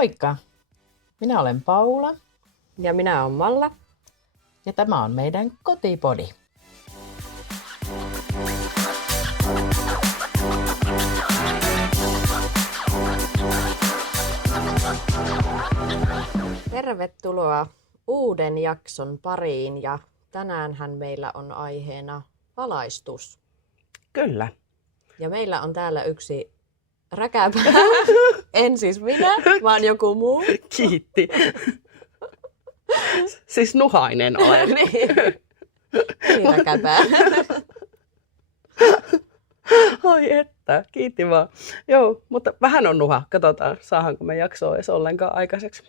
Moikka! Minä olen Paula Ja minä olen Malla. ja tämä on meidän kotipodi. Tervetuloa uuden jakson pariin ja tänäänhän meillä on aiheena valaistus. Kyllä. Ja meillä on täällä yksi räkäpä. En siis minä, vaan joku muu. Kiitti. Siis nuhainen olen. Niin räkäpää. Ai että, kiitti vaan. Joo, mutta vähän on nuha. Katsotaan, saahanko me jaksoa edes ollenkaan aikaiseksi.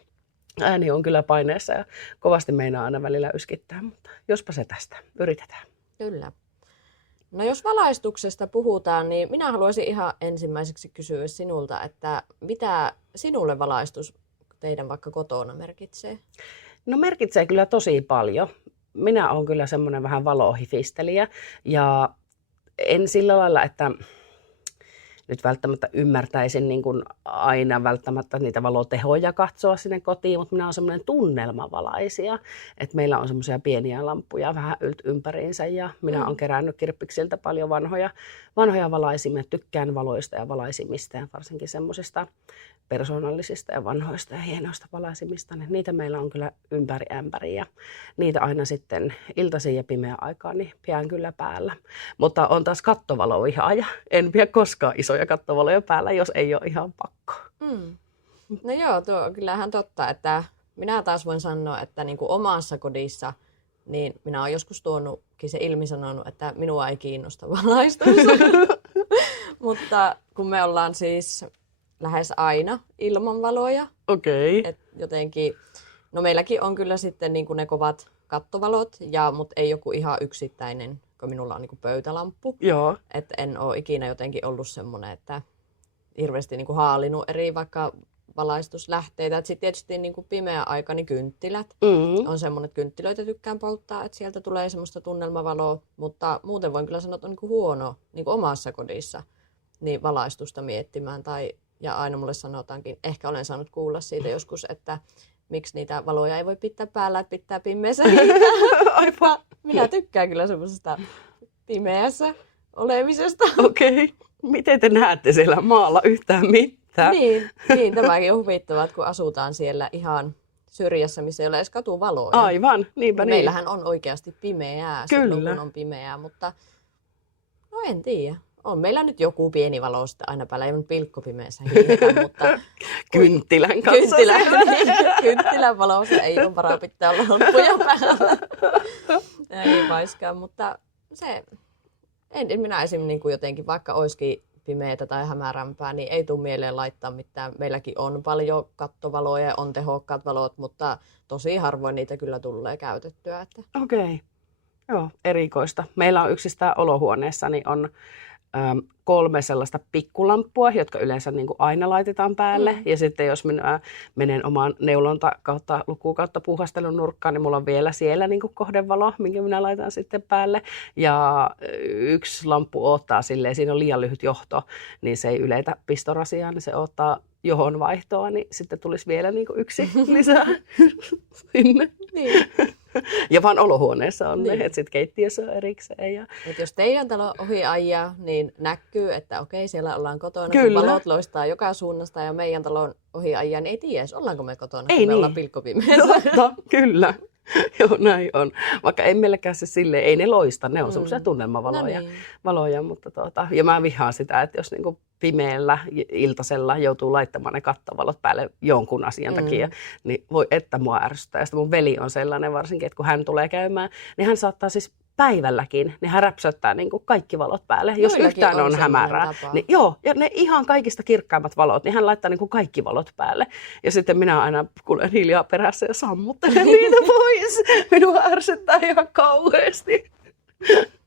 Ääni on kyllä paineessa ja kovasti meinaa aina välillä yskittää, mutta jospa se tästä. Yritetään. Kyllä. No jos valaistuksesta puhutaan, niin minä haluaisin ihan ensimmäiseksi kysyä sinulta, että mitä sinulle valaistus teidän vaikka kotona merkitsee? No merkitsee kyllä tosi paljon. Minä olen kyllä semmoinen vähän valohifistelijä ja en sillä lailla, että nyt välttämättä ymmärtäisin niin kuin aina välttämättä niitä valotehoja katsoa sinne kotiin, mutta minä olen semmoinen tunnelmavalaisija, että meillä on semmoisia pieniä lamppuja vähän ympäriinsä ja minä olen kerännyt kirppiksiltä paljon vanhoja valaisimia, tykkään valoista ja valaisimista ja varsinkin semmoisista persoonallisista ja vanhoista ja hienoista valaisimista, niin niitä meillä on kyllä ympäri ämpäri ja niitä aina sitten iltaisin ja pimeä aikaan niin pidän kyllä päällä. Mutta on taas kattovalovihaaja, en pidä koskaan isoja kattovaloja päällä, jos ei ole ihan pakko. No joo, tuo on kyllähän totta, että minä taas voin sanoa, että niin kuin omassa kodissa, niin minä olen joskus tuonutkin se ilmi sanonut, että minua ei kiinnosta valaistus. Mutta kun me ollaan siis lähes aina ilman valoja, Okei. et jotenkin, no meilläkin on kyllä sitten niin kuin ne kovat kattovalot, mutta ei joku ihan yksittäinen, kun minulla on niin kuin pöytälamppu. Joo. Että en ole ikinä jotenkin ollut semmoinen, että hirveästi niin kuin haalinut eri vaikka valaistuslähteitä. Sitten tietysti niin kuin pimeä aika, niin kynttilät. On semmoinen, että kynttilöitä tykkään polttaa, että sieltä tulee semmoista tunnelmavaloa. Mutta muuten voin kyllä sanoa, että on niin kuin huono niin kuin omassa kodissa niin valaistusta miettimään. Ja aina mulle sanotaankin, ehkä olen saanut kuulla siitä joskus, että miksi niitä valoja ei voi pitää päällä, että pitää pimeässä niitä. Aivan. Minä tykkään kyllä semmoisesta pimeässä olemisesta. Okei. Miten te näette siellä maalla yhtään mitään? Niin, tämäkin on huvittavaa, kun asutaan siellä ihan syrjässä, missä ei ole edes katuvaloja. Aivan, niinpä niin. Meillähän on oikeasti pimeää silloin, kun on pimeää, mutta no en tiedä. On meillä nyt joku pieni valo sitten aina päällä, ei nyt pilkkopimeässä hiihdä, mutta Kynttilän kanssa. Kynttilän valossa ei ole varaa pitää lamppuja päällä. Ei vaiskaan, mutta se, en minä esimerkiksi niin kuin jotenkin, vaikka olisikin pimeätä tai hämärämpää, niin ei tule mieleen laittaa mitään. Meilläkin on paljon kattovaloja ja on tehokkaat valot, mutta tosi harvoin niitä kyllä tulee käytettyä. Että. Okei. Joo, erikoista. Meillä on yksistään olohuoneessa, niin on 3 sellaista pikkulamppua, jotka yleensä niin kuin aina laitetaan päälle. Ja sitten jos minä menen omaan neulonta kautta luku kautta puuhastelun nurkkaan, niin mulla on vielä siellä niin kuin kohdevalo, minkä minä laitan sitten päälle. Ja 1 lamppu odottaa silleen, siinä on liian lyhyt johto, niin se ei yleitä pistorasiaa, niin se odottaa johon vaihtoa, niin sitten tulisi vielä niin kuin 1 lisää sinne. Niin. Ja vaan olohuoneessa on Niin. ne, että sitten keittiössä on erikseen. Ja Et jos teidän talo ohi ajaa, niin näkyy, että okei, siellä ollaan kotona, Kyllä. kun valot loistaa joka suunnasta ja meidän talon ohi ajaa, niin ei tiedä edes, ollaanko me kotona, Ei kun me niin. ollaan pilkkopimeässä. Totta, kyllä. Joo, näin on. Vaikka ei meilläkään se silleen, ei ne loista, ne on semmoisia tunnelmavaloja. No niin. Valoja, mutta ja mä vihaan sitä, että jos niinku pimeällä iltasella joutuu laittamaan ne kattovalot päälle jonkun asian takia, niin voi että mua ärsyttää. Ja sitten mun veli on sellainen varsinkin, että kun hän tulee käymään, niin hän saattaa siis päivälläkin, niin hän räpsöttää niin kuin kaikki valot päälle. Jos Joillakin yhtään on on hämärää, tapa. niin joo, ja ne ihan kaikista kirkkaimmat valot, niin hän laittaa niin kuin kaikki valot päälle. Ja sitten minä aina kuulen hiljaa perässä ja sammuttelen niitä pois. Minua ärsyttää ihan kauheasti.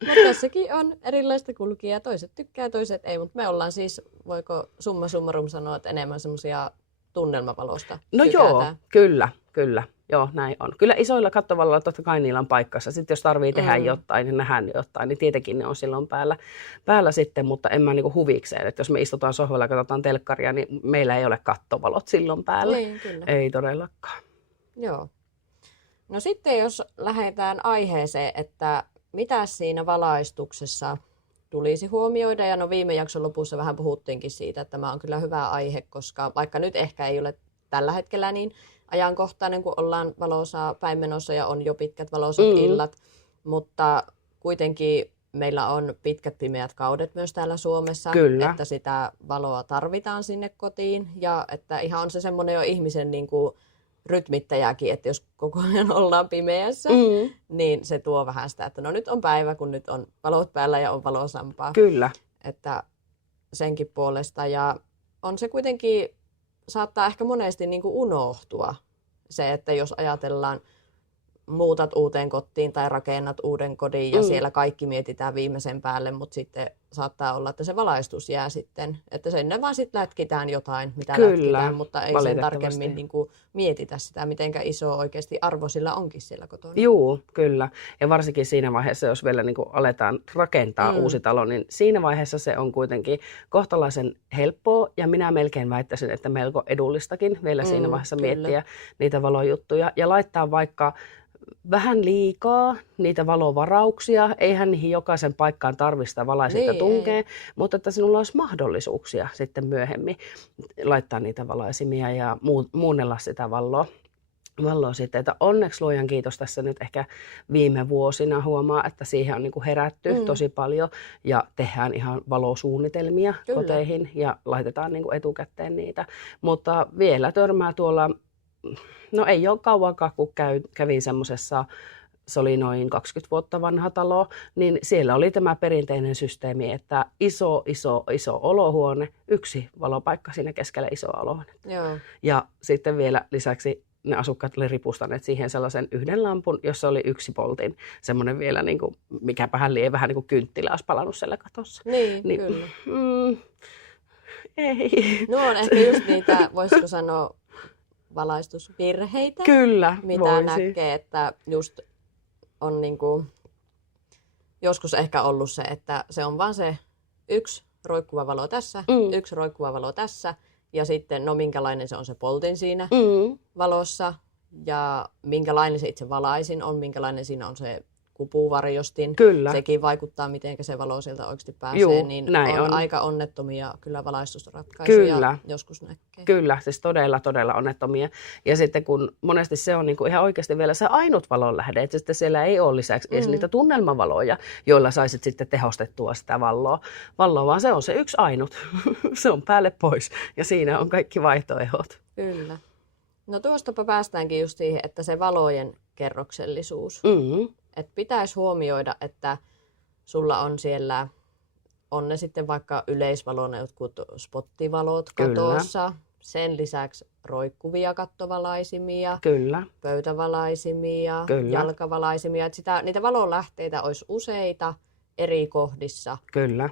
Mutta tässäkin on erilaista kulkijaa. Toiset tykkää, toiset ei. Mutta me ollaan siis, voiko summa summarum sanoa, että enemmän semmoisia tunnelmavalosta No tykätään. joo, kyllä. Joo, näin on. Kyllä isoilla kattovaloilla totta kai niillä on paikkansa. Sitten jos tarvii tehdä jotain ja nähdään jotain, niin tietenkin ne on silloin päällä sitten, mutta en mä niinku huvikseen. Että jos me istutaan sohvalla ja katsotaan telkkaria, niin meillä ei ole kattovalot silloin päällä. Niin, kyllä. Ei todellakaan. Joo. No sitten jos lähdetään aiheeseen, että mitä siinä valaistuksessa tulisi huomioida, ja no viime jakson lopussa vähän puhuttiinkin siitä, että tämä on kyllä hyvä aihe, koska vaikka nyt ehkä ei ole tällä hetkellä niin ajankohtainen, kun ollaan valoisaa päinmenossa ja on jo pitkät valoisat illat, mutta kuitenkin meillä on pitkät pimeät kaudet myös täällä Suomessa, Kyllä. että sitä valoa tarvitaan sinne kotiin, ja että ihan on se semmoinen jo ihmisen niin kuin rytmittäjäkin, että jos koko ajan ollaan pimeässä, niin se tuo vähän sitä, että no nyt on päivä, kun nyt on valot päällä ja on valoisampaa. Kyllä. Että senkin puolesta. Ja on se kuitenkin, saattaa ehkä monesti niin kuin unohtua se, että jos ajatellaan, muutat uuteen kotiin tai rakennat uuden kodin ja siellä kaikki mietitään viimeisen päälle, mutta sitten saattaa olla, että se valaistus jää sitten, että sinne vaan sitten lätkitään jotain, mitä lätkitään, mutta ei sen tarkemmin niin kuin mietitä sitä, mitenkä iso oikeasti arvo sillä onkin siellä kotona. Juu, kyllä. Ja varsinkin siinä vaiheessa, jos vielä niin kuin aletaan rakentaa uusi talo, niin siinä vaiheessa se on kuitenkin kohtalaisen helppoa ja minä melkein väittäisin, että melko edullistakin vielä siinä vaiheessa miettiä niitä valojuttuja ja laittaa vaikka vähän liikaa niitä valovarauksia. Eihän niihin jokaisen paikkaan tarvista valaisinta tunkea, mutta että sinulla olisi mahdollisuuksia sitten myöhemmin laittaa niitä valaisimia ja muunnella sitä valoa sitten. Että onneksi luojan kiitos tässä nyt ehkä viime vuosina huomaa, että siihen on niin kuin herätty tosi paljon ja tehdään ihan valosuunnitelmia koteihin ja laitetaan niin kuin etukäteen niitä. Mutta vielä törmää tuolla. No ei ole kauankaan, kun kävin semmoisessa, se oli noin 20 vuotta vanha talo, niin siellä oli tämä perinteinen systeemi, että iso olohuone, yksi valopaikka siinä keskellä isoa olohuonetta. Joo. Ja sitten vielä lisäksi ne asukkaat oli ripustaneet siihen sellaisen yhden lampun, jossa oli yksi poltin. Semmoinen vielä, niin kuin, mikäpähän lie vähän niin kuin kynttilä olisi palannut siellä katossa. Niin kyllä. Ei. No on ehkä just niitä, voisiko sanoa, valaistusvirheitä, Kyllä, mitä voisi. näkee, että just on niinku joskus ehkä ollut se, että se on vaan se yksi roikkuva valo tässä, yksi roikkuva valo tässä ja sitten no minkälainen se on se poltin siinä valossa ja minkälainen se itse valaisin on, minkälainen siinä on se kupuvarjostin. Kyllä. Sekin vaikuttaa, miten se valo sieltä oikeasti pääsee, niin on aika onnettomia kyllä valaistusratkaisuja Kyllä. joskus näkee. Kyllä, siis todella onnettomia. Ja sitten kun monesti se on niinku ihan oikeasti vielä se ainut valonlähde, että sitten siellä ei ole lisäksi edes niitä tunnelmavaloja, joilla saisit sitten tehostettua sitä valoa, vaan se on se yksi ainut. Se on päälle pois ja siinä on kaikki vaihtoehdot. Kyllä. No tuostapa päästäänkin just siihen, että se valojen kerroksellisuus. Että pitäisi huomioida, että sulla on siellä, on ne sitten vaikka yleisvalona jotkut spottivalot katossa, sen lisäksi roikkuvia kattovalaisimia, pöytävalaisimia, jalkavalaisimia. Että niitä valonlähteitä olisi useita eri kohdissa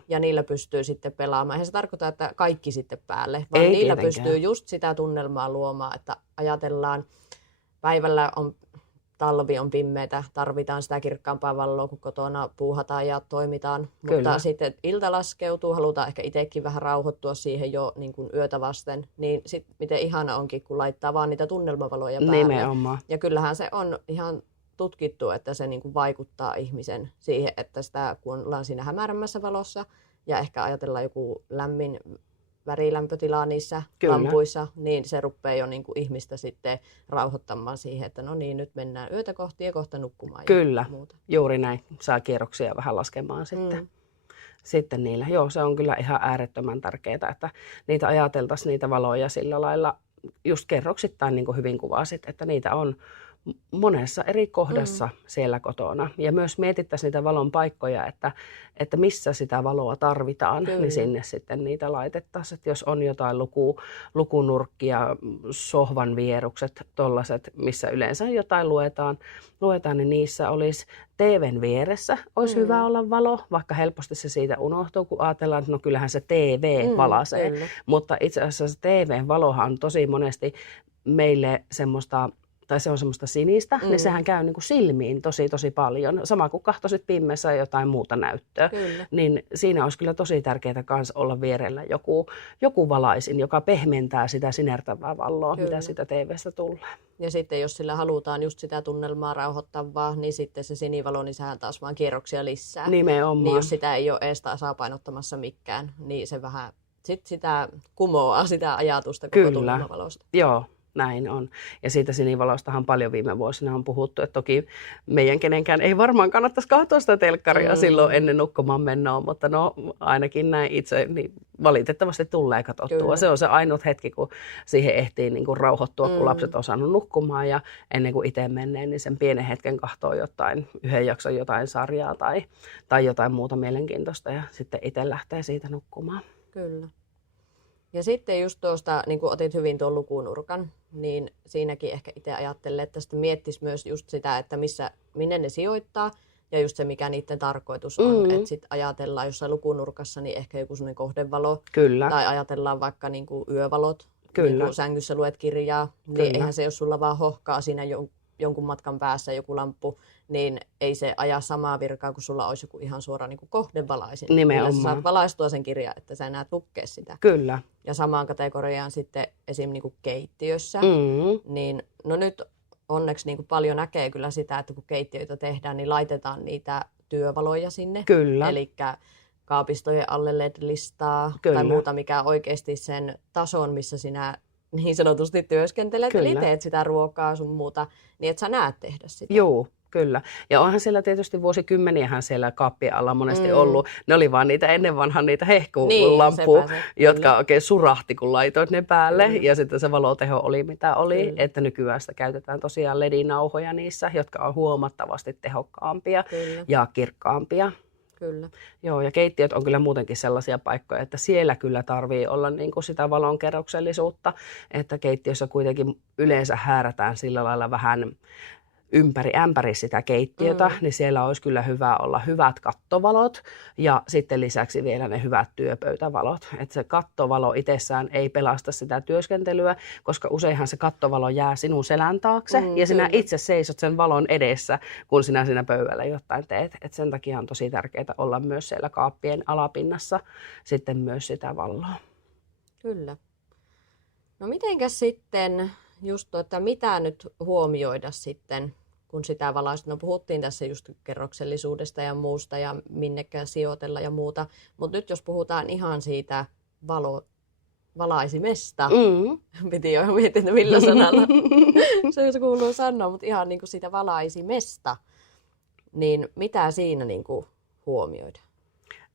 ja niillä pystyy sitten pelaamaan. Eihän se tarkoita, että kaikki sitten päälle, vaan niillä tietenkään pystyy just sitä tunnelmaa luomaan, että ajatellaan päivällä on talvi on pimeätä, tarvitaan sitä kirkkaampaa valoa, kun kotona puuhataan ja toimitaan. Mutta sitten ilta laskeutuu, halutaan ehkä itsekin vähän rauhoittua siihen jo niin kuin yötä vasten. Niin sitten miten ihana onkin, kun laittaa vaan niitä tunnelmavaloja päälle. Nimenomaan. Ja kyllähän se on ihan tutkittu, että se niin kuin vaikuttaa ihmisen siihen, että sitä, kun ollaan siinä hämärämmässä valossa ja ehkä ajatellaan joku lämmin värilämpötilaa niissä lampuissa, niin se rupeaa jo niin kuin ihmistä sitten rauhoittamaan siihen, että no niin, nyt mennään yötä kohti ja kohta nukkumaan. Kyllä, ja muuta. Juuri näin. Saa kierroksia vähän laskemaan sitten niillä. Joo, se on kyllä ihan äärettömän tärkeää, että niitä ajateltaisiin niitä valoja sillä lailla, just kerroksittain niin kuin hyvin kuvasit, että niitä on monessa eri kohdassa siellä kotona. Ja myös mietittäisiin niitä valon paikkoja, että missä sitä valoa tarvitaan, niin sinne sitten niitä laitettaisiin. Että jos on jotain lukunurkkia, sohvan vierukset, tollaset, missä yleensä jotain luetaan, niin niissä olisi TVn vieressä. Olisi hyvä olla valo, vaikka helposti se siitä unohtuu, kun ajatellaan, että no kyllähän se TV valaisee. Mutta itse asiassa se TVn valohan on tosi monesti meille semmoista tai se on semmoista sinistä, niin sehän käy niin kuin silmiin tosi paljon. Sama kuin kahtoisit pimeässä jotain muuta näyttöä. Kyllä. Niin siinä olisi kyllä tosi tärkeää kans olla vierellä joku valaisin, joka pehmentää sitä sinertävää valoa, Kyllä. mitä sitä TV:stä tulee. Ja sitten jos sillä halutaan just sitä tunnelmaa rauhoittavaa, niin sitten se sinivalo, niin sehän taas vaan kierroksia lisää. Nimenomaan. Niin jos sitä ei ole edes tasapainottamassa mikään, niin se vähän sitä kumoaa sitä ajatusta koko tunnelmavalosta. Joo, näin on. Ja siitä sinivalostahan paljon viime vuosina on puhuttu, että toki meidän kenenkään ei varmaan kannattaisi katsoa sitä telkkaria silloin ennen nukkumaan menoa, mutta no ainakin näin itse niin valitettavasti tulee katsottua. Kyllä. Se on se ainut hetki, kun siihen ehtii niin kuin rauhoittua, kun lapset on saanut nukkumaan ja ennen kuin itse menee, niin sen pienen hetken katsoo yhden jakson jotain sarjaa tai jotain muuta mielenkiintoista ja sitten itse lähtee siitä nukkumaan. Kyllä. Ja sitten just tuosta, niin kuin otit hyvin tuon lukunurkan, niin siinäkin ehkä itse ajattelee, että sitten miettisi myös just sitä, että minne ne sijoittaa ja just se, mikä niiden tarkoitus on. Että sitten ajatellaan jossain lukunurkassa, niin ehkä joku sellainen kohdevalo. Kyllä. Tai ajatellaan vaikka niin kuin yövalot, Kyllä. niin kuin sängyssä luet kirjaa, niin eihän se, jos sulla vaan hohkaa siinä jonkun matkan päässä joku lamppu, niin ei se aja samaa virkaa, kun sulla olisi joku ihan suora niin kuin kohdevalaisin. Nimenomaan. Sä saat valaistua sen kirjan, että sä näet lukea sitä. Kyllä. Ja samaan kategoriaan sitten esim. Niin kuin keittiössä, niin no nyt onneksi niin kuin paljon näkee kyllä sitä, että kun keittiöitä tehdään, niin laitetaan niitä työvaloja sinne. Kyllä. Elikkä kaapistojen alle LED-listaa Kyllä. tai muuta, mikä oikeasti sen tason, missä sinä niin sanotusti työskentelet, Kyllä. eli teet sitä ruokaa sun muuta, niin et sä näet tehdä sitä. Joo, kyllä. Ja onhan siellä tietysti vuosikymmeniähän siellä kaappien alla monesti ollut. Ne oli vaan niitä ennen vanhan niitä hehkulampuja, jotka oikein surahti, kun laitoit ne päälle. Kyllä. Ja sitten se valoteho oli mitä oli. Kyllä. Että nykyään sitä käytetään tosiaan LED-nauhoja niissä, jotka on huomattavasti tehokkaampia ja kirkkaampia. Kyllä. Joo, ja keittiöt on kyllä muutenkin sellaisia paikkoja, että siellä kyllä tarvii olla niin kuin sitä valonkerroksellisuutta, että keittiössä kuitenkin yleensä häärätään sillä lailla vähän ympäri ämpäri sitä keittiötä, niin siellä olisi kyllä hyvä olla hyvät kattovalot ja sitten lisäksi vielä ne hyvät työpöytävalot. Että se kattovalo itsessään ei pelasta sitä työskentelyä, koska useinhan se kattovalo jää sinun selän taakse ja sinä itse seisot sen valon edessä, kun sinä siinä pöydällä jotain teet. Et sen takia on tosi tärkeää olla myös siellä kaappien alapinnassa sitten myös sitä valoa. Kyllä. No mitenkäs sitten just että mitä nyt huomioida sitten, kun sitä valaista, no puhuttiin tässä just kerroksellisuudesta ja muusta ja minnekään sijoitella ja muuta, mutta nyt jos puhutaan ihan siitä valaisimesta, piti jo miettiä, että millä sanalla se kuuluu sanoa, mutta ihan niin kuin siitä valaisimesta, niin mitä siinä niin kuin huomioida?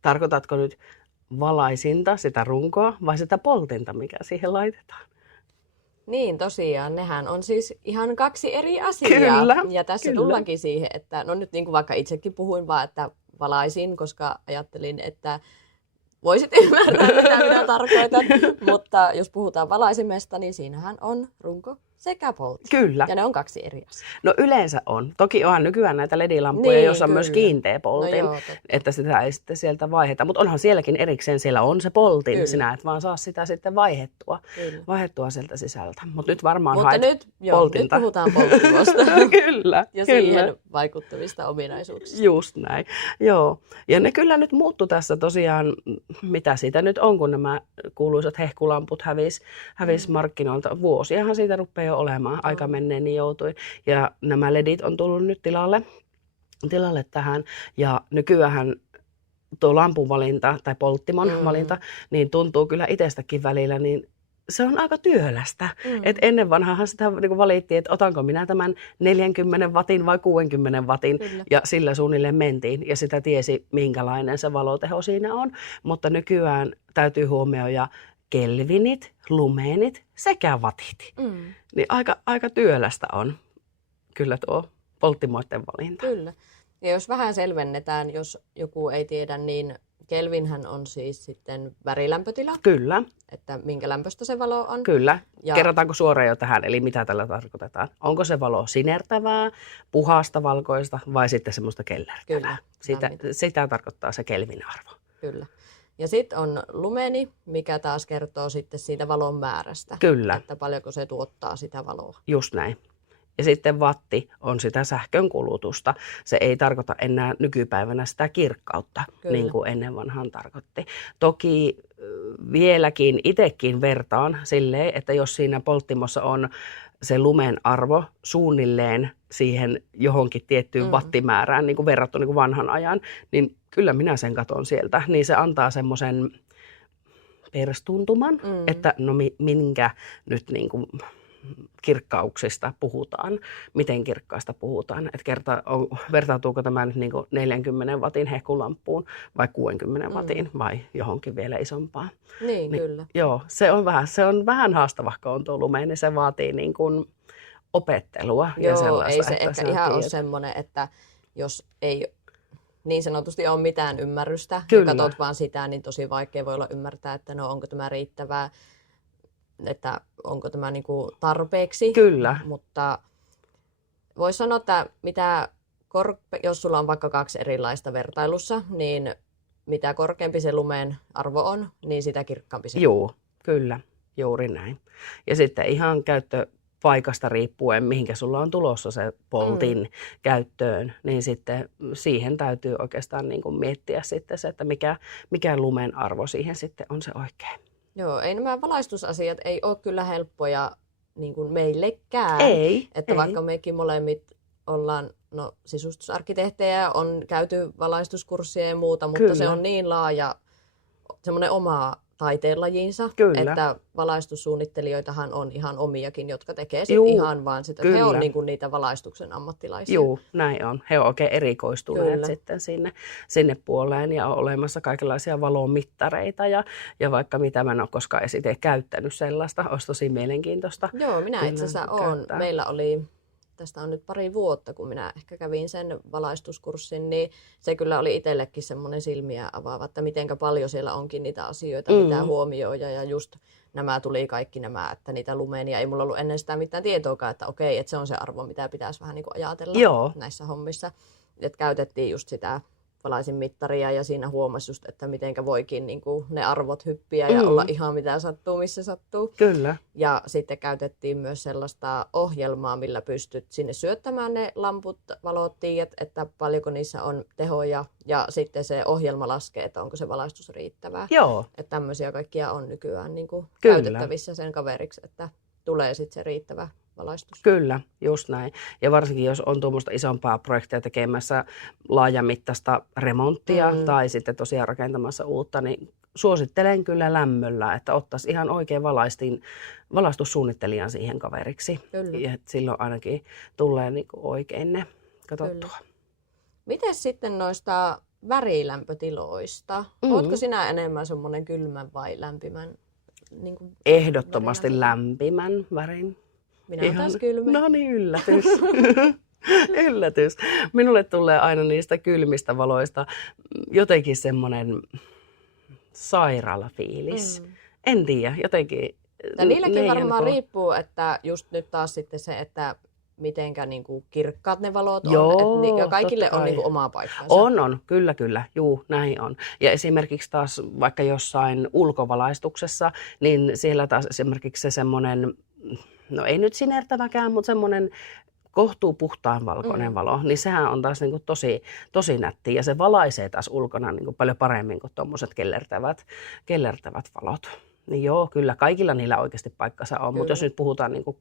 Tarkoitatko nyt valaisinta, sitä runkoa vai sitä poltinta, mikä siihen laitetaan? Niin, tosiaan. Nehän on siis ihan kaksi eri asiaa. Kyllä, ja tässä tullaankin siihen, että no nyt niin kuin vaikka itsekin puhuin vaan, että valaisin, koska ajattelin, että voisit ymmärtää, mitä minä tarkoitan. Mutta jos puhutaan valaisimesta, niin siinähän on runko sekä poltti. Kyllä. Ja ne on kaksi eri asiaa. No yleensä on. Toki onhan nykyään näitä LED-lampuja, niin, joissa on myös kiinteä poltin, että sitä ei sitten sieltä vaiheta. Mutta onhan sielläkin erikseen, siellä on se poltin. Kyllä. Sinä et vaan saa sitä sitten vaihettua sieltä sisältä. Mutta nyt varmaan haet poltinta. Nyt puhutaan polttimosta. Kyllä. Ja siihen vaikuttavista ominaisuuksista. Just näin. Joo. Ja ne kyllä nyt muuttu tässä tosiaan, mitä siitä nyt on, kun nämä kuuluisat hehkulamput hävis markkinoilta. Vuosiahan siitä rupeaa jo olemaan. Aika menneen niin joutui. Ja nämä ledit on tullut nyt tilalle tähän. Ja nykyään tuo lampun valinta tai polttimon valinta, niin tuntuu kyllä itsestäkin välillä, niin se on aika työlästä. Et ennen vanhaahan sitä niin valittiin, että otanko minä tämän 40 watin vai 60 watin. Kyllä. Ja sillä suunnilleen mentiin. Ja sitä tiesi, minkälainen se valoteho siinä on. Mutta nykyään täytyy huomioida kelvinit, lumenit sekä watit. Niin aika työlästä on kyllä tuo polttimoiden valinta. Kyllä. Ja jos vähän selvennetään, jos joku ei tiedä, niin kelvinhän on siis sitten värilämpötila. Kyllä. Että minkä lämpöistä se valo on. Kyllä. Ja kerrotaanko suoraan jo tähän, eli mitä tällä tarkoitetaan? Onko se valo sinertävää, puhasta valkoista vai sitten semmoista kellertävää? Kyllä. Sitä tarkoittaa se kelvin-arvo. Kyllä. Ja sitten on lumeni, mikä taas kertoo sitten siitä valon määrästä. Kyllä. Että paljonko se tuottaa sitä valoa. Just näin. Ja sitten watti on sitä sähkön kulutusta. Se ei tarkoita enää nykypäivänä sitä kirkkautta, Kyllä. niin kuin ennen vanhaan tarkoitti. Toki vieläkin itsekin vertaan silleen, että jos siinä polttimossa on se lumen arvo suunnilleen siihen johonkin tiettyyn wattimäärään, niin kuin verrattuna niin kuin vanhan ajan, niin kyllä minä sen katon sieltä. Niin se antaa semmoisen perstuntuman, että no minkä nyt niin kuin kirkkauksista puhutaan, miten kirkkaasta puhutaan. Että vertautuuko tämä nyt niin kuin 40 watin hehkulamppuun vai 60 watin vai johonkin vielä isompaan. Niin, kyllä. Joo, se on vähän haastava, kun on tuo lume, niin se vaatii niin kuin opettelua. Joo, ja sellaista, ei se että ehkä ihan ole tiedät. semmoinen, että jos ei niin sanotusti ole mitään ymmärrystä Kyllä. ja katsot vaan sitä, niin tosi vaikea voi olla ymmärtää, että no onko tämä riittävää, että onko tämä niinku tarpeeksi. Kyllä. Mutta voisi sanoa, että jos sulla on vaikka 2 erilaista vertailussa, niin mitä korkeampi se lumen arvo on, niin sitä kirkkaampi se. Joo, kyllä, juuri näin. Ja sitten ihan käyttöpaikasta riippuen, mihinkä sulla on tulossa se poltin käyttöön, niin sitten siihen täytyy oikeastaan niin kuin miettiä sitten se, että mikä lumen arvo siihen sitten on se oikein. Joo, ei nämä valaistusasiat ei ole kyllä helppoja niin kuin meillekään. Ei, että ei. vaikka mekin molemmit ollaan sisustusarkkitehtejä, on käyty valaistuskurssia ja muuta, mutta Kyllä. se on niin laaja semmoinen oma taiteenlajinsa, Kyllä. että valaistussuunnittelijoitahan on ihan omiakin, jotka tekee sit Juu, ihan vaan sitä. He kyllä. on niinku niitä valaistuksen ammattilaisia. Joo, näin on. He on oikein erikoistuneet Kyllä. sitten sinne puoleen ja on olemassa kaikenlaisia valomittareita ja vaikka mitä mä en ole koskaan itse käyttänyt sellaista, olisi tosi mielenkiintoista. Joo, minä Kyllä, itse asiassa olen. käyttää. Meillä oli, tästä on nyt pari vuotta, kun minä ehkä kävin sen valaistuskurssin, niin se kyllä oli itsellekin semmoinen silmiä avaava, että mitenkä paljon siellä onkin niitä asioita, mitä huomioida. Ja just nämä tuli kaikki nämä, että niitä lumenia, ei mulla ollut ennen sitä mitään tietoakaan, että okei, että se on se arvo, mitä pitäisi vähän niin kuin ajatella Joo. näissä hommissa. Että käytettiin just sitä valaisin mittaria ja siinä huomasi just, että mitenkä voikin niin kuin ne arvot hyppiä ja olla ihan mitä sattuu, missä sattuu. Kyllä. Ja sitten käytettiin myös sellaista ohjelmaa, millä pystyt sinne syöttämään ne lamput, valot, tiedät, että paljonko niissä on tehoja. Ja sitten se ohjelma laskee, että onko se valaistus riittävää. Joo, Että tämmöisiä kaikkia on nykyään niin kuin Kyllä. käytettävissä sen kaveriksi, että tulee sitten se riittävä valaistus. kyllä, just näin. Ja varsinkin jos on tuommoista isompaa projektia tekemässä laajamittaista remonttia tai sitten tosiaan rakentamassa uutta, niin suosittelen kyllä lämmöllä, että ottaisi ihan oikein valaistussuunnittelijan siihen kaveriksi. Kyllä. Ja silloin ainakin tulee niinku oikein ne katsottua. Miten sitten noista värilämpötiloista? Ootko sinä enemmän semmoinen kylmän vai lämpimän? Niin kuin Ehdottomasti lämpimän värin. minä olen taas kylmä. No niin, yllätys. Yllätys. Minulle tulee aina niistä kylmistä valoista jotenkin semmoinen sairaala fiilis. En tiedä, jotenkin. Ja niilläkin ne varmaan niinku- riippuu, että just nyt taas sitten se, että mitenkä niinku kirkkaat ne valot Joo, on. Ja kaikille totta on kai. niinku oma paikkansa. On, kyllä, juu, näin on. Ja esimerkiksi taas vaikka jossain ulkovalaistuksessa, niin siellä taas esimerkiksi se semmoinen, no ei nyt sinertäväkään, mutta semmoinen kohtuu puhtaan valkoinen valo, niin sehän on taas niinku tosi nättiä ja se valaisee taas ulkona niinku paljon paremmin kuin tuommoiset kellertävät valot. Niin joo, kyllä kaikilla niillä oikeasti paikkansa on, mutta jos nyt puhutaan niinku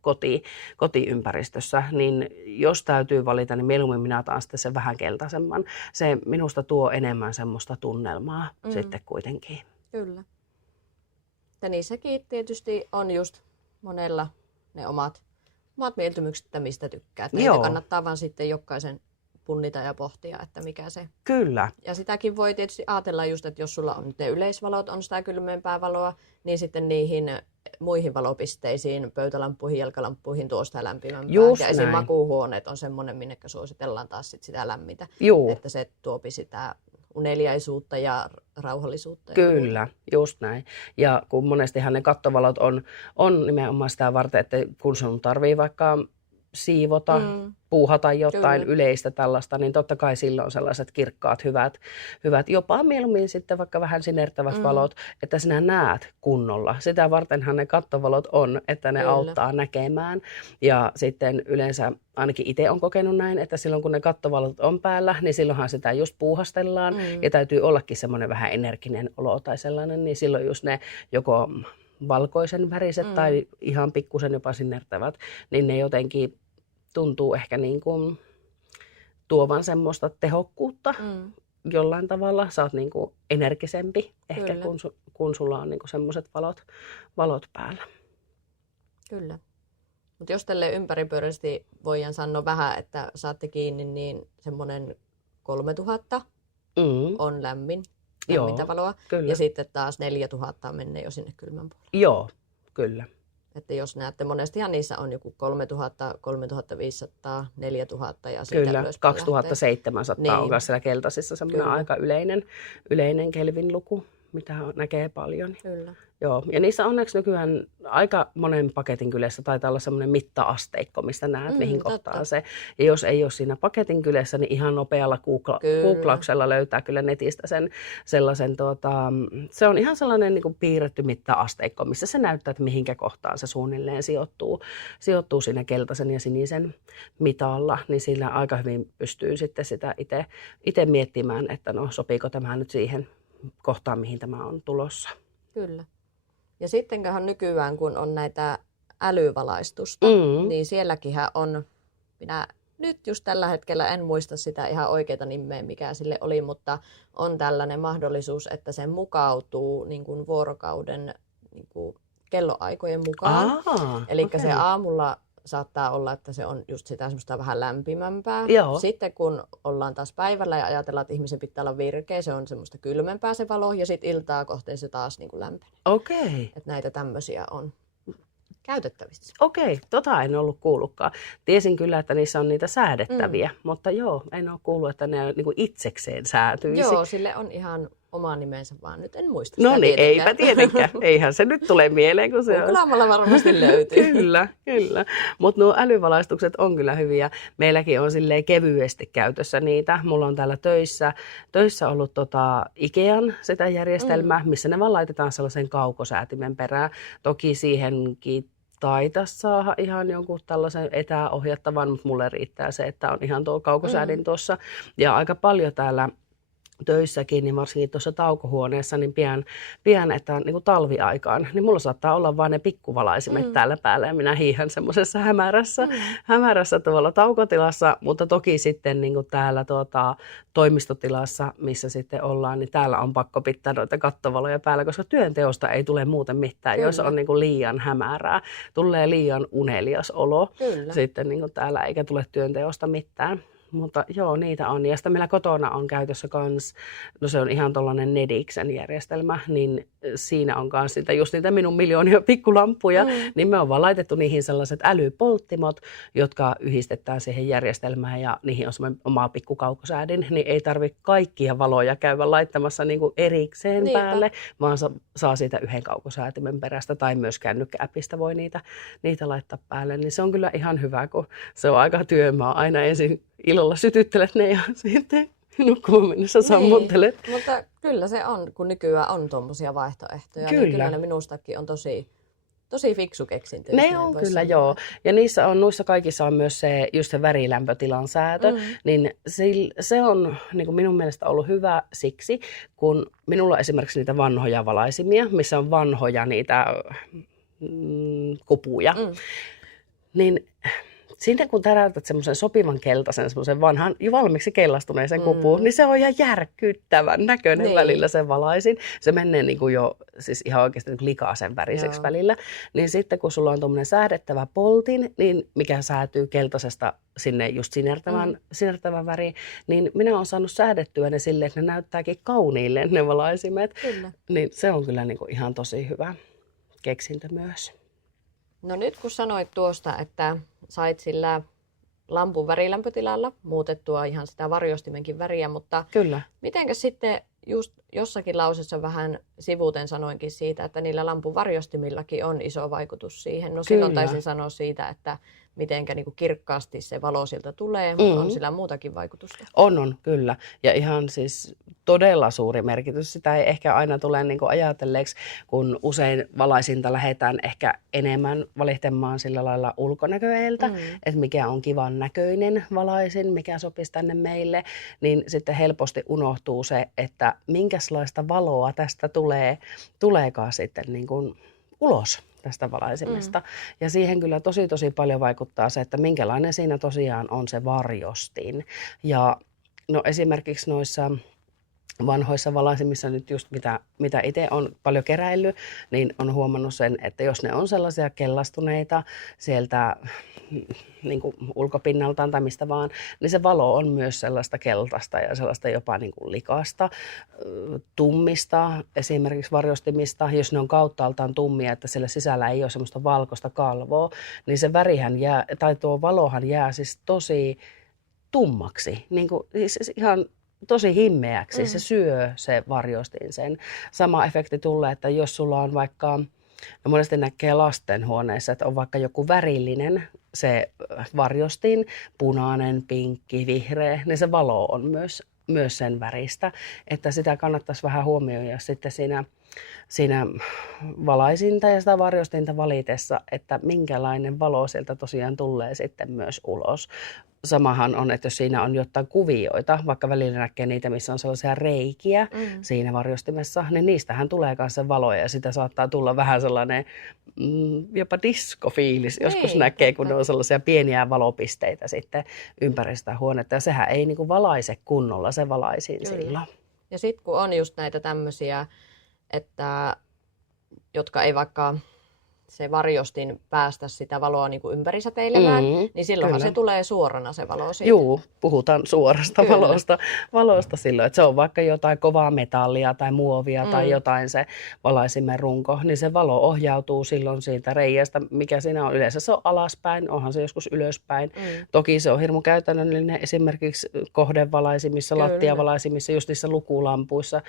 kotiympäristössä, niin jos täytyy valita, niin mieluummin minä otan sitten sen vähän keltaisemman. Se minusta tuo enemmän semmoista tunnelmaa sitten kuitenkin. Kyllä. Ja niissäkin tietysti on just monella ne omat mieltymykset, että mistä tykkää. Että niitä kannattaa vaan sitten jokaisen punnita ja pohtia, että mikä se. Kyllä. Ja sitäkin voi tietysti ajatella just, että jos sulla on ne yleisvalot, on sitä kylmempää valoa, niin sitten niihin muihin valopisteisiin, pöytälamppuihin, jalkalamppuihin tuo sitä lämpimämpää. Just ja esim. näin. Makuuhuoneet on semmoinen, minne suositellaan taas sitä lämmintä. Juu. Että se tuopi sitä uneliaisuutta ja rauhallisuutta. Kyllä, just näin. Ja kun monestihan ne kattovalot on nimenomaan sitä varten, että kun sun tarvii vaikka siivota, puuhata jotain Kyllä. yleistä tällaista, niin totta kai silloin sellaiset kirkkaat, hyvät, jopa mieluummin sitten vaikka vähän sinertävät valot, että sinä näet kunnolla. Sitä vartenhan ne kattovalot on, että ne Kyllä. auttaa näkemään. Ja sitten yleensä ainakin itse olen kokenut näin, että silloin kun ne kattovalot on päällä, niin silloinhan sitä just puuhastellaan ja täytyy ollakin semmoinen vähän energinen olo tai sellainen, niin silloin just ne joko valkoisen väriset tai ihan pikkusen jopa sinertävät, niin ne jotenkin tuntuu ehkä niin kuin tuovan semmoista tehokkuutta jollain tavalla. Sä oot niin kuin energisempi ehkä, kun sulla on niin kuin semmoiset valot päällä. Kyllä. Mutta jos tälle ympäripyöräisesti voidaan sanoa vähän, että saatte kiinni, niin semmoinen 3000 on lämmintä valoa. Kyllä. Ja sitten taas 4000 menee jo sinne kylmän puolelle. Joo, kyllä. Että jos näette, monestihan niissä on joku 3000, 3500, 4000 ja siitä Kyllä, ylöspäin 2700 niin. on myös siellä keltaisissa semmoinen aika yleinen Kelvin-luku, mitä näkee paljon. Kyllä. Joo, ja niissä onneksi nykyään aika monen paketin kylässä taitaa olla semmoinen mitta-asteikko, mistä näet, mihin kohtaan se. Ja jos ei ole siinä paketin kylässä, niin ihan nopealla googlauksella löytää kyllä netistä sellaisen, se on ihan sellainen niin kuin piirretty mitta-asteikko, missä se näyttää, että mihinkä kohtaan se suunnilleen sijoittuu siinä keltaisen ja sinisen mitalla, niin sillä aika hyvin pystyy sitten sitä itse miettimään, että no sopiiko tämä nyt siihen kohtaan, mihin tämä on tulossa. Kyllä. Ja sittenköhän nykyään, kun on näitä älyvalaistusta, niin sielläkinhän on, minä nyt just tällä hetkellä en muista sitä ihan oikeaa nimeä, mikä sille oli, mutta on tällainen mahdollisuus, että se mukautuu niin kuin vuorokauden niin kuin kelloaikojen mukaan. Eli se aamulla saattaa olla, että se on just sitä semmoista vähän lämpimämpää. Joo. Sitten kun ollaan taas päivällä ja ajatellaan, että ihmisen pitää olla virkeä, se on semmoista kylmempää se valo ja sitten iltaa kohteen se taas niin kuin lämpenee. Okei. Että näitä tämmöisiä on käytettävissä. Okei, en ollut kuullutkaan. Tiesin kyllä, että niissä on niitä säädettäviä, mutta joo, en ole kuullut, että ne niin kuin itsekseen säätyisi. Joo, sille on ihan oma nimensä, vaan nyt en muista No sitä niin, eipä tietenkään. Eihän se nyt tule mieleen, kun se on. Googlaamalla varmasti löytyy. Kyllä. Mutta nuo älyvalaistukset on kyllä hyviä. Meilläkin on silleen kevyesti käytössä niitä. Mulla on täällä töissä ollut Ikean sitä järjestelmää, missä ne vaan laitetaan sellaisen kaukosäätimen perään. Toki siihenkin taitaisi saada ihan jonkun tällaisen etäohjattavan, mutta mulle riittää se, että on ihan tuo kaukosäädin tuossa. Ja aika paljon täällä töissäkin, niin varsinkin tuossa taukohuoneessa, niin pian että niin kuin talviaikaan, niin mulla saattaa olla vain ne pikkuvalaisimet täällä päällä, ja minä hiihän semmoisessa hämärässä tuolla taukotilassa, mutta toki sitten niin kuin täällä toimistotilassa, missä sitten ollaan, niin täällä on pakko pitää noita kattovaloja päällä, koska työnteosta ei tule muuten mitään, jos on niin kuin liian hämärää. Tulee liian unelias olo sitten niin kuin täällä, eikä tule työnteosta mitään. Mutta joo, niitä on. Ja sitten meillä kotona on käytössä kans, no se on ihan tollainen Nediksen järjestelmä, niin siinä on kans just niitä minun miljoonia pikkulampuja, niin me on vaan laitettu niihin sellaiset älypolttimot, jotka yhdistetään siihen järjestelmään ja niihin on semmoinen oma pikkukaukosäädin, niin ei tarvitse kaikkia valoja käydä laittamassa niinku erikseen päälle, vaan saa siitä yhden kaukosäätimen perästä tai myös kännykkääpistä voi niitä laittaa päälle, niin se on kyllä ihan hyvä, kun se on aika työmaa aina ensin ilolla sytyttelet ne ja sitten nukkumaan mennessä sammuttelet. Niin, mutta kyllä se on, kun nykyään on tuommoisia vaihtoehtoja. Kyllä. Niin kyllä ne minustakin on tosi fiksu keksintö. Ne on kyllä, joo. Ja noissa kaikissa on myös just se värilämpötilan säätö. Niin se on niin kuin minun mielestä ollut hyvä siksi, kun minulla on esimerkiksi niitä vanhoja valaisimia, missä on vanhoja niitä kupuja. Niin sinne kun täräytät semmoisen sopivan keltaisen, semmoisen vanhan, jo valmiiksi kellastuneisen kupuun, niin se on ihan järkyttävän näköinen välillä se valaisin. Se menee niin kuin jo siis ihan oikeasti niin likaisen väriseksi välillä. Niin sitten kun sulla on tuommoinen säädettävä poltin, niin mikä säätyy keltaisesta sinne just sinertävän väriin, niin minä olen saanut säädettyä ne silleen, että ne näyttääkin kauniille ne valaisimet. Kyllä. Niin se on kyllä niin kuin ihan tosi hyvä keksintö myös. No nyt kun sanoit tuosta, että sait sillä lampun värilämpötilalla muutettua ihan sitä varjostimenkin väriä, mutta kyllä. mitenkäs sitten just jossakin lausessa vähän sivuuten sanoinkin siitä, että niillä lampun varjostimillakin on iso vaikutus siihen. No silloin taisin sanoa siitä, että mitenkä niin kuin kirkkaasti se valo siltä tulee, mutta on sillä muutakin vaikutusta. On, kyllä. Ja ihan siis todella suuri merkitys. Sitä ei ehkä aina tule niin kuin ajatelleeksi, kun usein valaisinta lähdetään ehkä enemmän valitsemaan sillä lailla ulkonäköeltä, että mikä on kivan näköinen valaisin, mikä sopisi tänne meille, niin sitten helposti unohtuu se, että minkälaista valoa tästä tuleekaan sitten niin kuin ulos tästä valaisimesta. Ja siihen kyllä tosi paljon vaikuttaa se, että minkälainen siinä tosiaan on se varjostin. Ja no esimerkiksi noissa vanhoissa valaisimissa nyt just mitä itse on paljon keräillyt, niin on huomannut sen, että jos ne on sellaisia kellastuneita sieltä niin kuin ulkopinnaltaan tai mistä vaan, niin se valo on myös sellaista keltaista ja sellaista jopa niin kuin likasta, tummista, esimerkiksi varjostimista. Jos ne on kauttaaltaan tummia, että siellä sisällä ei ole semmoista valkoista kalvoa, niin se värihän jää, tai tuo valohan jää siis tosi tummaksi, niin kuin, siis ihan tosi himmeäksi. Se syö se varjostin sen. Sama efekti tulee, että jos sulla on vaikka, no monesti näkee lastenhuoneessa, että on vaikka joku värillinen se varjostin, punainen, pinkki, vihreä, niin se valo on myös sen väristä. Että sitä kannattaisi vähän huomioida sitten siinä valaisinta ja sitä varjostinta valitessa, että minkälainen valo sieltä tosiaan tulee sitten myös ulos. Samahan on, että jos siinä on jotain kuvioita, vaikka välillä näkee niitä, missä on sellaisia reikiä siinä varjostimessa, niin niistähän tulee myös se valo ja sitä saattaa tulla vähän sellainen jopa diskofiilis. Joskus näkee, kun ne on sellaisia pieniä valopisteitä sitten ympäri sitä huonetta ja sehän ei niin kuin valaise kunnolla se valaisin silloin. Ja sitten kun on just näitä tämmöisiä, että jotka ei vaikka se varjostin päästä sitä valoa niin kuin ympärisäteilemään, niin silloinhan se tulee suorana se valo siitä. Juu, puhutaan suorasta valosta silloin, että se on vaikka jotain kovaa metallia tai muovia tai jotain se valaisimen runko, niin se valo ohjautuu silloin siitä reiästä, mikä siinä on. Yleensä se on alaspäin, onhan se joskus ylöspäin. Toki se on hirmu käytännöllinen esimerkiksi kohdevalaisimissa, lattiavalaisimissa, just niissä lukulampuissa,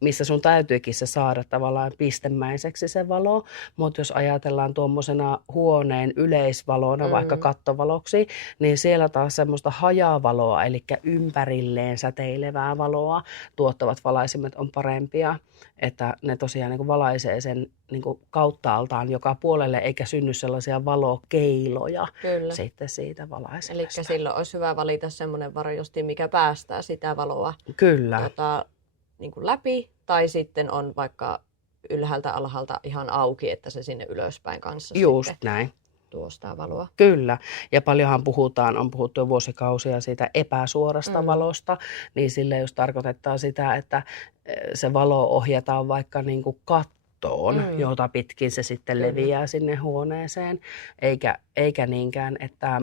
missä sun täytyykin se saada tavallaan pistemäiseksi se valo, mutta jos ajatellaan tuommoisena huoneen yleisvalona, vaikka kattovaloksi, niin siellä taas semmoista hajavaloa, eli ympärilleen säteilevää valoa tuottavat valaisimet on parempia, että ne tosiaan niin kuin valaisee sen niin kuin kauttaaltaan joka puolelle, eikä synny sellaisia valokeiloja sitten siitä valaisimesta. Eli silloin olisi hyvä valita semmoinen varjostin, mikä päästää sitä valoa niin kuin läpi, tai sitten on vaikka ylhäältä alhaalta ihan auki, että se sinne ylöspäin kanssa just näin tuostaa valoa. Kyllä. Ja paljonhan on puhuttu jo vuosikausia siitä epäsuorasta valosta, niin sille just tarkoittaa sitä, että se valo ohjataan vaikka niin kuin kattoon, jota pitkin se sitten leviää sinne huoneeseen, eikä niinkään, että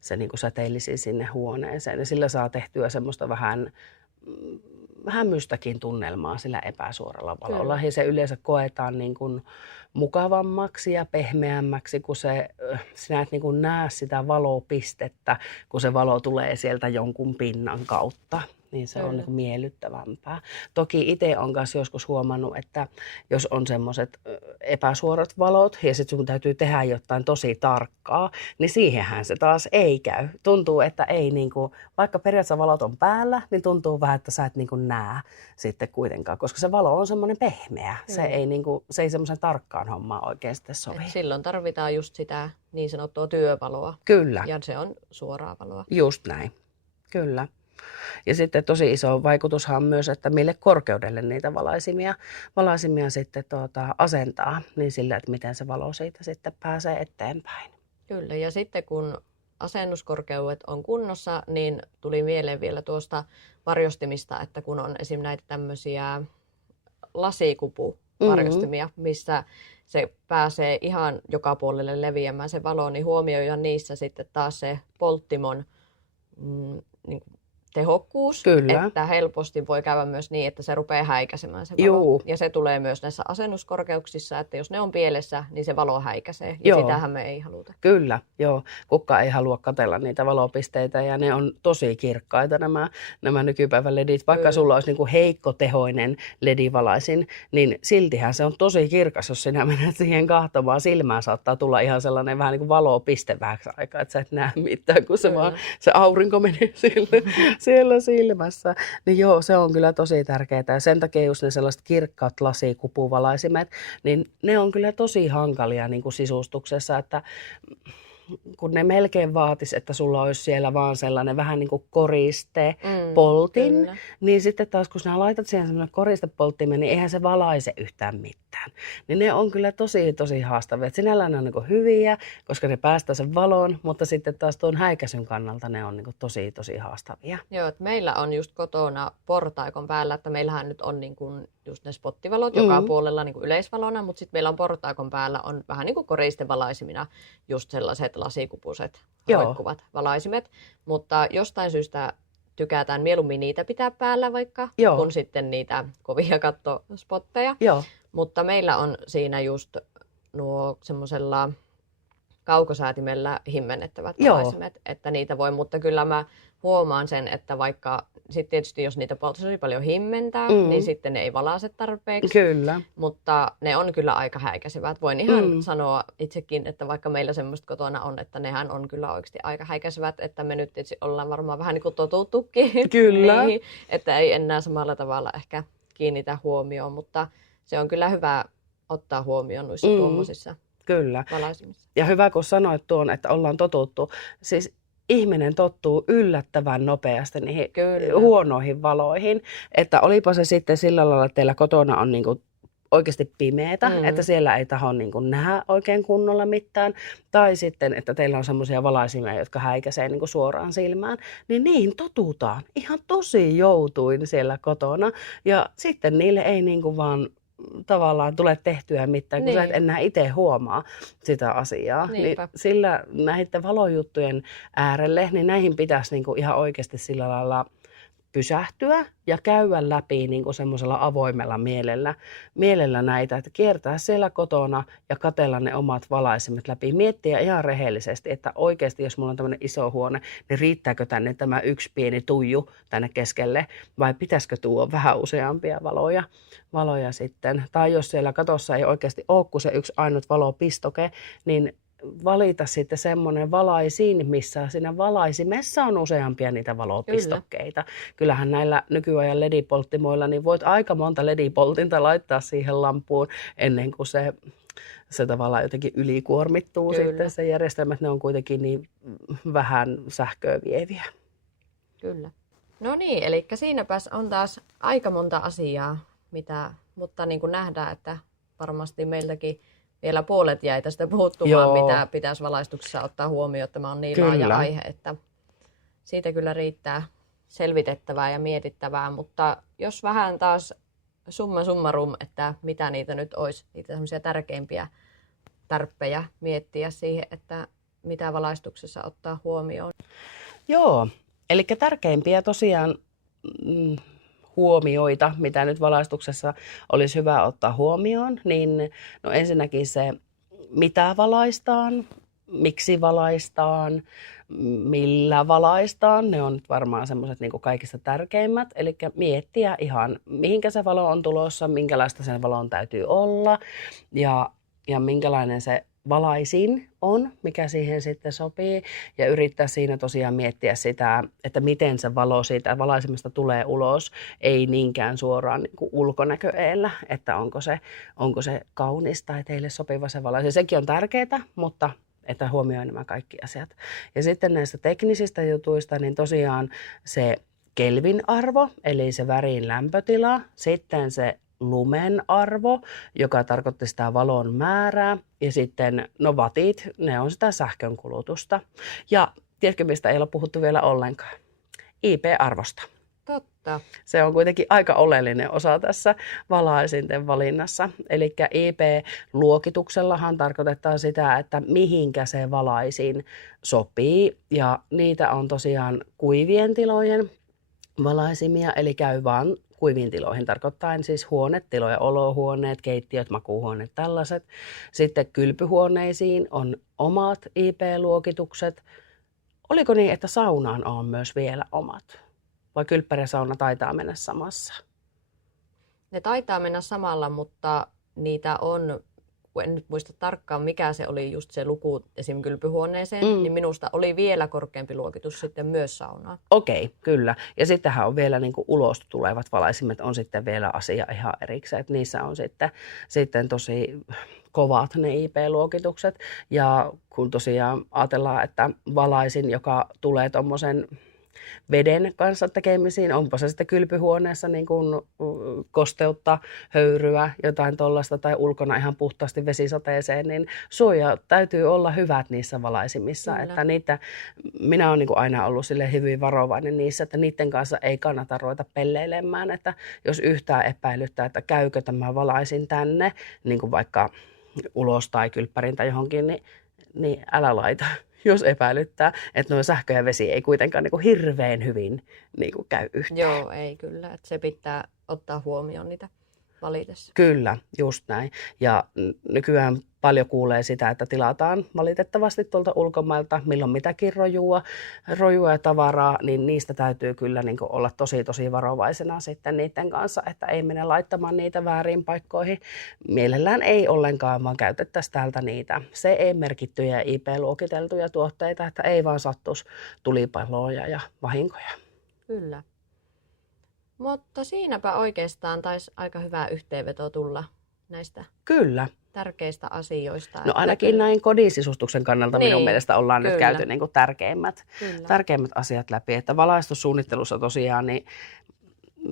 se niin kuin säteilisi sinne huoneeseen. Ja sillä saa tehtyä semmoista vähän mystäkin tunnelmaa sillä epäsuoralla valolla. Ja se yleensä koetaan niin kuin mukavammaksi ja pehmeämmäksi, kun sinä et niin kuin näe sitä valopistettä, kun se valo tulee sieltä jonkun pinnan kautta. Niin se on niin kuin miellyttävämpää. Toki itse olen kanssa joskus huomannut, että jos on semmoiset epäsuorat valot ja sitten sun täytyy tehdä jotain tosi tarkkaa, niin siihenhän se taas ei käy. Tuntuu, että ei niinku, vaikka periaatteessa valot on päällä, niin tuntuu vähän, että sä et niinku näe sitten kuitenkaan, koska se valo on semmoinen pehmeä. Se ei semmoisen tarkkaan hommaan oikein sitten sovi. Et silloin tarvitaan just sitä niin sanottua työvaloa. Kyllä. Ja se on suoraa valoa. Just näin. Kyllä. Ja sitten tosi iso vaikutushan on myös, että mille korkeudelle niitä valaisimia sitten asentaa, niin sillä, että miten se valo siitä sitten pääsee eteenpäin. Kyllä, ja sitten kun asennuskorkeudet on kunnossa, niin tuli mieleen vielä tuosta varjostimista, että kun on esim. Näitä tämmöisiä lasikupuvarjostimia, missä se pääsee ihan joka puolelle leviämään se valo, niin huomioida niissä sitten taas se polttimon niin tehokkuus, Kyllä. että helposti voi käydä myös niin, että se rupeaa häikäisemään se valo. Juu. Ja se tulee myös näissä asennuskorkeuksissa, että jos ne on pielessä, niin se valo häikäisee. Ja Joo. sitähän me ei haluta. Kyllä, joo. Kukaan ei halua katsella niitä valopisteitä ja ne on tosi kirkkaita nämä nykypäivän ledit. Vaikka Kyllä. sulla olisi niin kuin heikkotehoinen ledivalaisin, niin siltihän se on tosi kirkas, jos sinä menet siihen kahtomaan. Silmään saattaa tulla ihan sellainen vähän niin kuin valopiste vähäksi aikaa, että sä et näe mitään, kun se, vaan, se aurinko menee siellä silmässä. Niin joo, se on kyllä tosi tärkeää. Ja sen takia just ne sellaiset kirkkaat lasikupuvalaisimet, niin ne on kyllä tosi hankalia niin kuin sisustuksessa, että kun ne melkein vaatisi, että sulla olisi siellä vaan sellainen vähän niin kuin koristepoltin, kyllä. niin sitten taas kun sinä laitat siihen sellainen koristepolttimen, niin eihän se valaise yhtään mitään. Niin ne on kyllä tosi haastavia. Sinällään ne on niin kuin hyviä, koska ne päästää sen valon, mutta sitten taas tuon häikäisyn kannalta ne on niin kuin tosi haastavia. Joo, että meillä on just kotona portaikon päällä, että meillähän nyt on niin kuin just ne spottivalot joka puolella niin kuin yleisvalona, mutta sitten meillä on portaikon päällä on vähän niin kuin koristevalaisimina just sellaiset lasikupuset, roikkuvat valaisimet, mutta jostain syystä tykätään mieluummin niitä pitää päällä vaikka, kun sitten niitä kovia kattospotteja. Joo. Mutta meillä on siinä just nuo semmoisella kaukosäätimellä himmennettävät valaisimet, että niitä voi, mutta kyllä mä huomaan sen, että vaikka sitten tietysti jos niitä tosi paljon himmentää, niin sitten ne ei valaise tarpeeksi. Kyllä. Mutta ne on kyllä aika häikäisevät. Voin ihan sanoa itsekin, että vaikka meillä semmoista kotona on, että nehän on kyllä oikeasti aika häikäisevät, että me nyt tietysti ollaan varmaan vähän niin kuin totuttukin. Kyllä. Niihin, että ei enää samalla tavalla ehkä kiinnitä huomioon, mutta se on kyllä hyvä ottaa huomioon noissa tuommoisissa valaisimissa. Ja hyvä, kun sanoit tuon, että ollaan totuttu. Siis ihminen tottuu yllättävän nopeasti niihin huonoihin valoihin. Että olipa se sitten sillä lailla, että teillä kotona on niinku oikeasti pimeätä, että siellä ei taho niinku nähdä oikein kunnolla mitään. Tai sitten, että teillä on semmoisia valaisimia, jotka häikäisee niinku suoraan silmään. Niin niihin totutaan ihan tosi joutuin siellä kotona. Ja sitten niille ei niinku vaan tavallaan tule tehtyä mitään, kun sä et enää itse huomaa sitä asiaa. Niin sillä näiden valojuttujen äärelle, niin näihin pitäisi niinku ihan oikeasti sillä lailla pysähtyä ja käydä läpi niinku semmoisella avoimella mielellä näitä, että kiertää siellä kotona ja katsella ne omat valaisimet läpi. Miettiä ihan rehellisesti, että oikeasti jos mulla on tämmöinen iso huone, niin riittääkö tänne tämä yksi pieni tuiju tänne keskelle vai pitäisikö tuoda vähän useampia valoja sitten. Tai jos siellä katossa ei oikeasti ole kuin se yksi ainut valopistoke, niin valita sitten semmoinen valaisin, missä siinä valaisimessa on useampia niitä valopistokkeita. Kyllähän näillä nykyajan ledipolttimoilla, niin voit aika monta ledipoltinta laittaa siihen lampuun ennen kuin se tavallaan jotenkin ylikuormittuu sitten se järjestelmä, että ne on kuitenkin niin vähän sähköä vieviä. Kyllä. No niin, eli siinäpäs on taas aika monta asiaa, mutta niin kuin nähdään, että varmasti meiltäkin vielä puolet jäi tästä puuttumaan, mitä pitäisi valaistuksessa ottaa huomioon. Tämä on niin laaja aihe, että siitä kyllä riittää selvitettävää ja mietittävää. Mutta jos vähän taas summa summarum, että mitä niitä nyt olisi, niitä semmoisia tärkeimpiä tarppeja miettiä siihen, että mitä valaistuksessa ottaa huomioon. Joo, eli tärkeimpiä tosiaan huomioita, mitä nyt valaistuksessa olisi hyvä ottaa huomioon, niin no ensinnäkin se, mitä valaistaan, miksi valaistaan, millä valaistaan, ne on nyt varmaan semmoiset niin kuin kaikista tärkeimmät, eli miettiä ihan, mihinkä se valo on tulossa, minkälaista sen valon täytyy olla ja minkälainen se valaisin on, mikä siihen sitten sopii, ja yrittää siinä tosiaan miettiä sitä, että miten se valo siitä valaisimesta tulee ulos, ei niinkään suoraan niin kuin ulkonäköeellä, että onko se kaunis tai teille sopiva se valaisin. Sekin on tärkeää, mutta että huomioi nämä kaikki asiat. Ja sitten näistä teknisistä jutuista, niin tosiaan se Kelvin-arvo, eli se värin lämpötila, sitten se lumen arvo, joka tarkoitti sitä valon määrää, ja sitten watit, ne on sitä sähkönkulutusta. Ja tiedätkö, mistä ei ole puhuttu vielä ollenkaan? IP-arvosta. Totta. Se on kuitenkin aika oleellinen osa tässä valaisinten valinnassa. Eli IP-luokituksellahan tarkoitetaan sitä, että mihinkä se valaisin sopii, ja niitä on tosiaan kuivien tilojen valaisimia, eli käy vaan kuiviin tiloihin, tarkoittaen siis huonetiloja, olohuoneet, keittiöt, makuuhuoneet, tällaiset. Sitten kylpyhuoneisiin on omat IP-luokitukset. Oliko niin, että saunaan on myös vielä omat? Vai kylppäri ja sauna taitaa mennä samassa? Ne taitaa mennä samalla, mutta niitä on, kun en nyt muista tarkkaan mikä se oli just se luku esim. Kylpyhuoneeseen, niin minusta oli vielä korkeampi luokitus sitten myös saunaan. Okei, kyllä. Ja sittenhän on vielä niin kuin ulos tulevat valaisimet on sitten vielä asia ihan erikseen, että niissä on sitten tosi kovat ne IP-luokitukset. Ja kun tosiaan ajatellaan, että valaisin, joka tulee tuommoisen veden kanssa tekemisiin, onpa se sitten kylpyhuoneessa niin kuin kosteutta, höyryä, jotain tuollaista tai ulkona ihan puhtaasti vesisateeseen, niin suoja täytyy olla hyvät niissä valaisimissa. Kyllä. Että niitä, minä olen niin kuin aina ollut sille hyvin varovainen niissä, että niiden kanssa ei kannata ruveta pelleilemään, että jos yhtään epäilyttää, että käykö tämä valaisin tänne, niin kuin vaikka ulos tai kylppärin tai johonkin, niin älä laita. Jos epäilyttää, että nuo sähkö ja vesi ei kuitenkaan niin kuin hirveän hyvin niin kuin käy yhteen. Joo, ei kyllä. Että se pitää ottaa huomioon niitä valitessa. Kyllä, just näin. Ja nykyään paljon kuulee sitä, että tilataan valitettavasti tuolta ulkomailta milloin mitäkin rojua ja tavaraa, niin niistä täytyy kyllä niin kuin olla tosi varovaisena sitten niiden kanssa, että ei mene laittamaan niitä väärin paikkoihin. Mielellään ei ollenkaan, vaan käytettäisiin täältä niitä CE-merkittyjä ja IP-luokiteltuja tuotteita, että ei vaan sattuisi tulipaloja ja vahinkoja. Kyllä. Mutta siinäpä oikeastaan taisi aika hyvä yhteenveto tulla näistä Kyllä. tärkeistä asioista. No ainakin näin kodin sisustuksen kannalta minun mielestä ollaan nyt kyllä. käyty niin kuin tärkeimmät asiat läpi. Että valaistussuunnittelussa tosiaan niin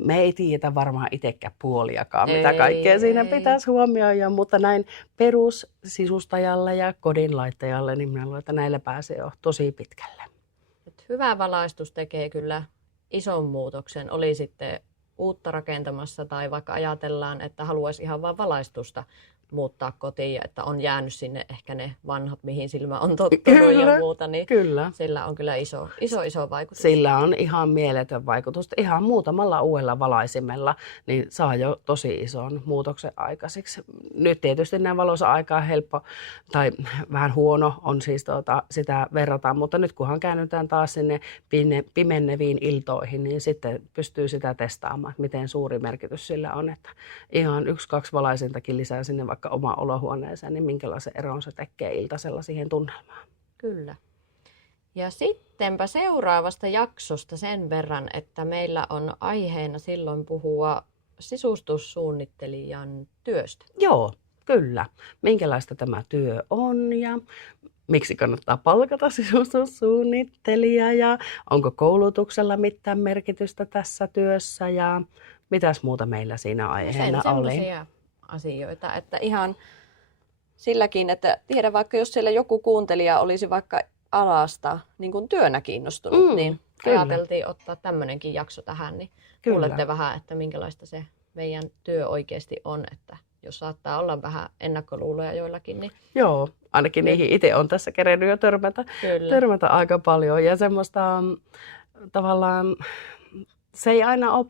me ei tiedetä varmaan itsekään puoliakaan, mitä kaikkea siinä pitäisi huomioida, mutta näin perussisustajalle ja kodinlaittajalle, niin minä luulen, että näillä pääsee jo tosi pitkälle. Hyvä valaistus tekee kyllä ison muutoksen, oli sitten uutta rakentamassa tai vaikka ajatellaan, että haluaisi ihan vain valaistusta muuttaa kotiin, että on jäänyt sinne ehkä ne vanhat, mihin silmä on tottunut ja muuta, niin kyllä. Sillä on kyllä iso vaikutus. Sillä on ihan mieletön vaikutus. Ihan muutamalla uudella valaisimella niin saa jo tosi ison muutoksen aikaiseksi. Nyt tietysti näin valossa aikaa helppo tai vähän huono on siis sitä verrata, mutta nyt kunhan käännytään taas sinne pimenneviin iltoihin, niin sitten pystyy sitä testaamaan, että miten suuri merkitys sillä on. Että ihan 1-2 valaisintakin lisää sinne vaikka oma olohuoneeseen, niin minkälaisen eron se tekee iltasella siihen tunnelmaan. Kyllä. Ja sittenpä seuraavasta jaksosta sen verran, että meillä on aiheena silloin puhua sisustussuunnittelijan työstä. Joo, kyllä. Minkälaista tämä työ on ja miksi kannattaa palkata sisustussuunnittelija ja onko koulutuksella mitään merkitystä tässä työssä ja mitäs muuta meillä siinä aiheena oli? Asioita, että ihan silläkin, että tiedä vaikka jos siellä joku kuuntelija olisi vaikka alasta niin kuin työnä kiinnostunut, niin kyllä. Ajateltiin ottaa tämmöinenkin jakso tähän, niin kuulette vähän, että minkälaista se meidän työ oikeasti on, että jos saattaa olla vähän ennakkoluuloja joillakin. Niin joo, ainakin niihin itse on tässä kerennyt jo törmätä aika paljon ja semmoista tavallaan se ei aina ole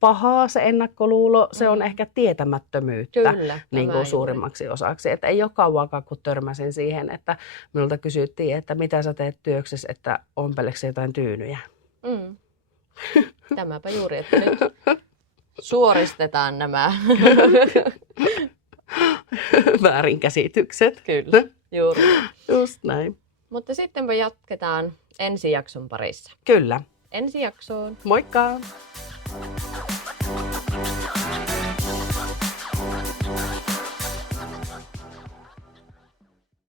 pahaa se ennakkoluulo, se on ehkä tietämättömyyttä niin kuin suurimmaksi osaksi. Että ei ole kauankaan, kun törmäsin siihen, että minulta kysyttiin, että mitä sä teet työksessä, että ompeleeko jotain tyynyjä. Tämäpä juuri, että nyt suoristetaan nämä väärinkäsitykset. Kyllä, juuri. Just näin. Mutta sittenpä jatketaan ensi jakson parissa. Kyllä. Ensi jaksoon. Moikka!